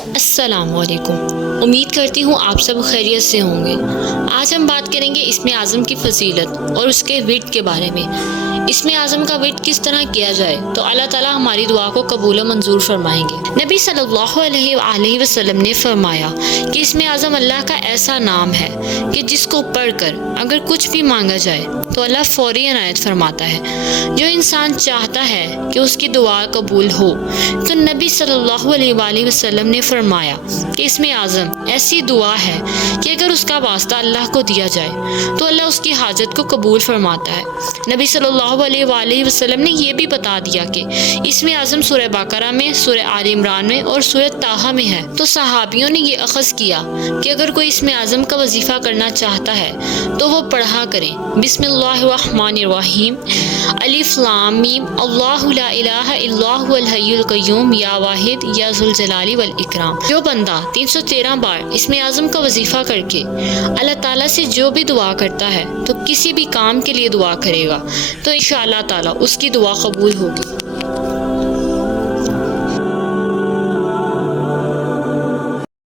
السلام علیکم، امید کرتی ہوں آپ سب خیریت سے ہوں گے۔ آج ہم بات کریں گے اسم اعظم کی فضیلت اور اس کے ورد کے بارے میں۔ اسم اعظم کا ورد کس طرح کیا جائے تو اللہ تعالیٰ ہماری دعا کو قبول و منظور فرمائیں گے۔ نبی صلی اللہ علیہ وآلہ وسلم نے فرمایا کہ اسم اعظم اللہ کا ایسا نام ہے کہ جس کو پڑھ کر اگر کچھ بھی مانگا جائے تو اللہ فوری عنایت فرماتا ہے۔ جو انسان چاہتا ہے کہ اس کی دعا قبول ہو تو نبی صلی اللہ علیہ وآلہ وسلم نے فرمایا کہ اسم اعظم ایسی دعا ہے کہ اگر اس کا واسطہ اللہ کو دیا جائے تو اللہ اس کی حاجت کو قبول فرماتا ہے۔ نبی صلی اللہ علیہ وآلہ وسلم نے یہ بھی بتا دیا کہ اسم اعظم سورہ بقرہ میں، سورہ آل عمران میں اور سورہ طٰہٰ میں ہے۔ تو صحابیوں نے یہ اخذ کیا کہ اگر کوئی اسم اعظم کا وظیفہ کرنا چاہتا ہے تو وہ پڑھا کریں: بسم اللہ الرحمن الرحیم، الف لام میم، اللہ لا الہ الا هو الحی القیوم، یا واحد یا ذوالجلال والاکرام۔ جو بندہ 313 بار اسم اعظم کا وظیفہ کر کے اللہ تعالیٰ سے جو بھی دعا کرتا ہے تو کسی بھی کام کے لیے دعا کرے گا تو انشاءاللہ تعالیٰ اس کی دعا قبول ہوگی۔